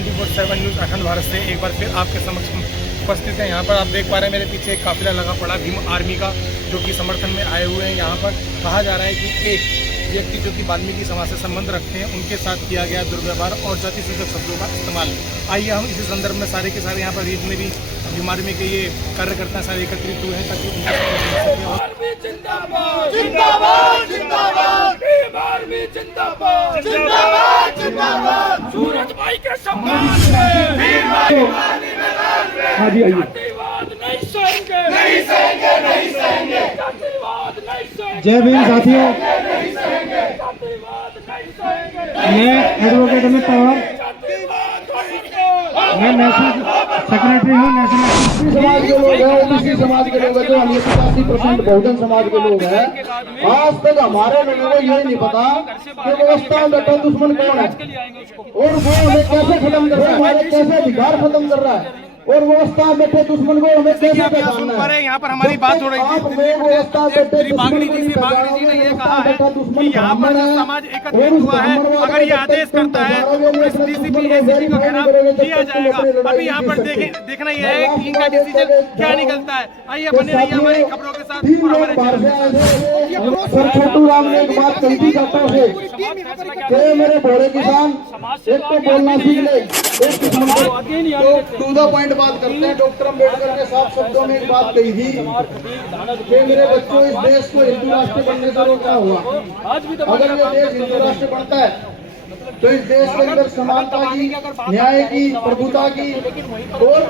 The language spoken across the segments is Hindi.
24/7 न्यूज़ अखंड भारत से एक बार फिर आपके समक्ष उपस्थित है। यहाँ पर आप देख पा रहे हैं मेरे पीछे एक काफिला लगा पड़ा भीम आर्मी का, जो कि समर्थन में आए हुए हैं। यहाँ पर कहा जा रहा है कि एक व्यक्ति जो कि वाल्मीकि समाज से संबंध रखते हैं उनके साथ किया गया दुर्व्यवहार और जाति सूचक शब्दों का इस्तेमाल। आइए हम इसी संदर्भ में सारे के सारे यहाँ पर जितने भी भीम आर्मी के ये कार्यकर्ता सारे एकत्रित हुए हैं ताकि सूरज भाई के सम्मान जय भीम साथियों, मैं एडवोकेट अमित पवार, मैं नेशनल सेक्रेटरी हूँ। नेशनल समाज के लोग हैं, ओबीसी समाज के लोग हैं, जो हम 85% बहुजन समाज के लोग हैं। आज तक हमारे लोगों को यही नहीं पता कि व्यवस्था में बैठा दुश्मन कौन है और वो हमें कैसे खत्म कर रहा है, हमारे कैसे अधिकार खत्म कर रहा है और व्यवस्था में बैठे दुश्मन को हमें कैसे पहचानना है। यहाँ पर हमारी बात हो रही थी, बागड़ी जी ने ये कहा है कि यहाँ पर जो समाज एकत्रित हुआ है, अगर ये आदेश करता है तो डीसीपी एसीपी का घेराव किया जाएगा। अभी यहाँ पर देखना यह है कि इनका डिसीजन क्या निकलता है। आइए बने रहिए हमारी खबरों के साथ। छोटू राम ने एक बात कही थी डॉक्टर से, मेरे भोले किसान एक तो बोलना सीख ले, एक किसान को टू द पॉइंट बात करते हैं। डॉक्टर अम्बेडकर ने साफ शब्दों में एक बात कही थी कि मेरे बच्चों, इस देश को हिंदू राष्ट्र बनने से रोका हुआ। अगर ये देश हिंदू राष्ट्र बनता है तो इस देश के अंदर समानता की, न्याय की, प्रभुता की और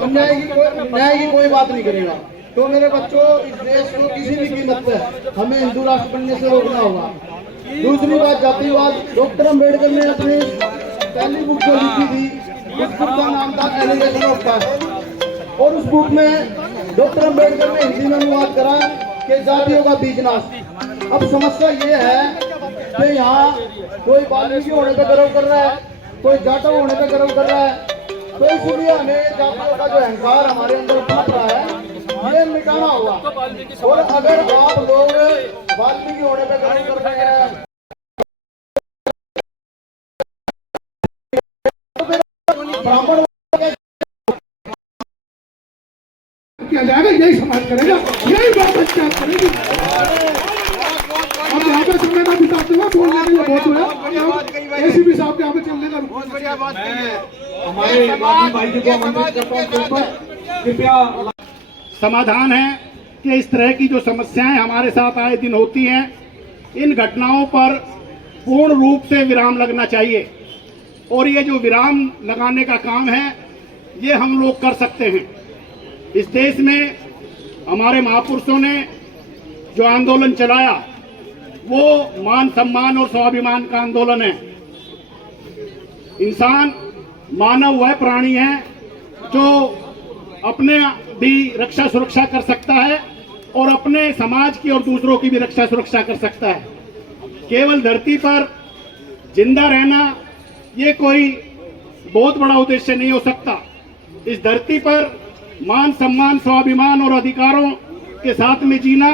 अन्याय की कोई बात नहीं करेगा। तो मेरे बच्चों, इस देश को किसी भी कीमत पर हमें हिंदू राष्ट्र बनने से रोकना होगा। दूसरी बात, जातिवाद। डॉक्टर अम्बेडकर ने अपनी पहली बुक जो लिखी थी, उस बुक का नाम था एलिगेशन ऑफ कास्ट, और उस बुक में डॉक्टर अम्बेडकर ने हिंदी में अनुवाद करा कि जातियों का बीजनाश। अब समस्या ये है कि यहाँ कोई वाल्मीकि होने पर गर्व कर रहा है, कोई जाटव होने पर गर्व कर रहा है, तो इसलिए हमें जातियों का जो अहंकार हमारे अंदर पनप रहा है ये मिटाना होगा। और अगर आप लोग वाल्मीकि होने पर गर्व कर रहे हैं, ब्राह्मण किया जाएगा, यही समाज करेगा, यही बात पंचायत करेगी। अब यहाँ पे समय का बिताते हुए बोलने के लिए बहुत हुआ, एसीपी साहब के यहाँ पे चलने का हमारे भाई जी को आमंत्रित करता हूं, कृपया। समाधान है कि इस तरह की जो समस्याएं हमारे साथ आए दिन होती हैं, इन घटनाओं पर पूर्ण रूप से विराम लगना चाहिए और ये जो विराम लगाने का काम है ये हम लोग कर सकते हैं। इस देश में हमारे महापुरुषों ने जो आंदोलन चलाया वो मान सम्मान और स्वाभिमान का आंदोलन है। इंसान मानव वह प्राणी है जो अपने भी रक्षा सुरक्षा कर सकता है और अपने समाज की और दूसरों की भी रक्षा सुरक्षा कर सकता है। केवल धरती पर जिंदा रहना ये कोई बहुत बड़ा उद्देश्य नहीं हो सकता। इस धरती पर मान सम्मान, स्वाभिमान और अधिकारों के साथ में जीना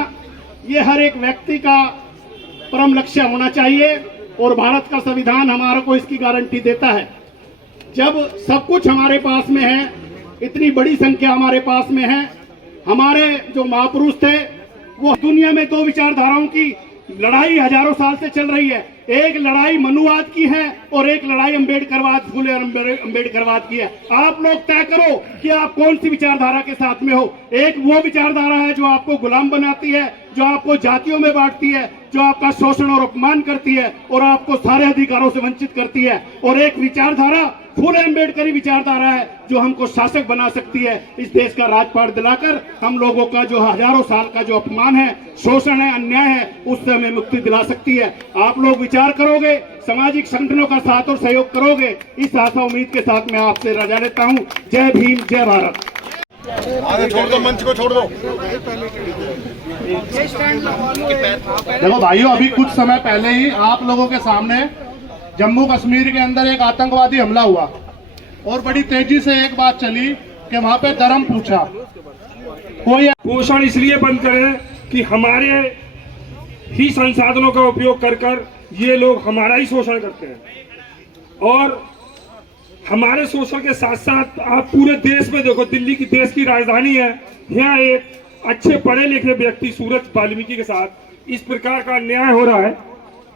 ये हर एक व्यक्ति का परम लक्ष्य होना चाहिए और भारत का संविधान हमारे को इसकी गारंटी देता है। जब सब कुछ हमारे पास में है, इतनी बड़ी संख्या हमारे पास में है, हमारे जो महापुरुष थे वो दुनिया में दो विचारधाराओं की लड़ाई हजारों साल से चल रही है। एक लड़ाई मनुवाद की है और एक लड़ाई अम्बेडकरवाद, फुले अम्बेडकरवाद की है। आप लोग तय करो कि आप कौन सी विचारधारा के साथ में हो। एक वो विचारधारा है जो आपको गुलाम बनाती है, जो आपको जातियों में बांटती है, जो आपका शोषण और अपमान करती है और आपको सारे अधिकारों से वंचित करती है, और एक विचारधारा फुले अम्बेडकरी विचारधारा है जो हमको शासक बना सकती है। इस देश का राजपाट दिलाकर हम लोगों का जो हजारों साल का जो अपमान है, शोषण है, अन्याय है, उससे हमें मुक्ति दिला सकती है। आप लोग विचार करोगे, सामाजिक संगठनों का साथ और सहयोग करोगे, इस आशा उम्मीद के साथ मैं आपसे रजा लेता हूँ। जय भीम, जय भारत। आगे छोड़ दो, मंच को छोड़ दो। देखो भाइयों, अभी कुछ समय पहले ही आप लोगों के सामने जम्मू कश्मीर के अंदर एक आतंकवादी हमला हुआ और बड़ी तेजी से एक बात चली कि वहां पे धर्म पूछा। कोई पोषण इसलिए बंद करें कि हमारे ही संसाधनों का उपयोग कर कर ये लोग हमारा ही शोषण करते हैं। और हमारे शोषण के साथ साथ आप पूरे देश में देखो, दिल्ली की देश की राजधानी है, यहाँ एक अच्छे पढ़े लिखे व्यक्ति सूरज वाल्मीकि के साथ इस प्रकार का अन्याय हो रहा है।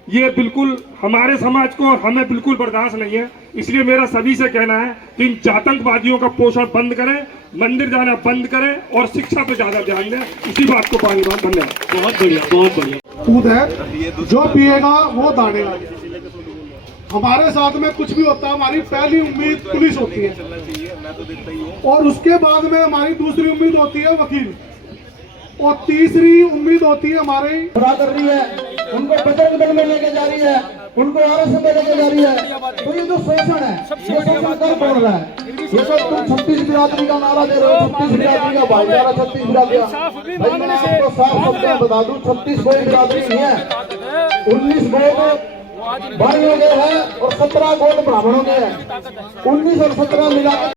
ये बिल्कुल हमारे समाज को और हमें बिल्कुल बर्दाश्त नहीं है। इसलिए मेरा सभी से कहना है कि इन आतंकवादियों का पोषण बंद करें, मंदिर जाना बंद करें और शिक्षा पे ज्यादा ध्यान दें। इसी बात को पानी बात। धन्यवाद। बहुत बढ़िया, बहुत बढ़िया। दूध है, जो पिएगा वो दानेगा। हमारे साथ में कुछ भी होता है, हमारी पहली उम्मीद पुलिस होती है और उसके बाद में हमारी दूसरी उम्मीद होती है वकील और तीसरी उम्मीद होती है हमारे बुरा कर रही है, उनको बजरंग दल में लेके जा रही है, उनको आरएसएस में लेके जा रही है। तो ये जो शोषण है, ये शोषण कर बोल रहा है। ये तो तुम 36 बिरादरी का नारा दे रहे हो, 36 बिरादरी का भाईचारा, 36 बिरादरी। भाई मैं आपको साफ शब्द में बता दूं, 36 कोई बिरादरी नहीं है। 19 गोट भाइयों के हैं और 17 गोट ब्राह्मणों के हैं। 19 और 17 मिलाकर